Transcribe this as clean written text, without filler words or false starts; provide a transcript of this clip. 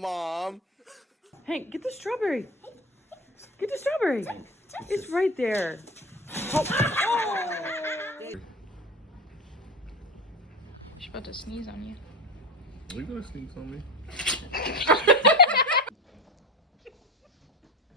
Mom. Hank, get the strawberry. Get the strawberry. It's right there. Oh. She's about to sneeze on you. Are you gonna sneeze on me?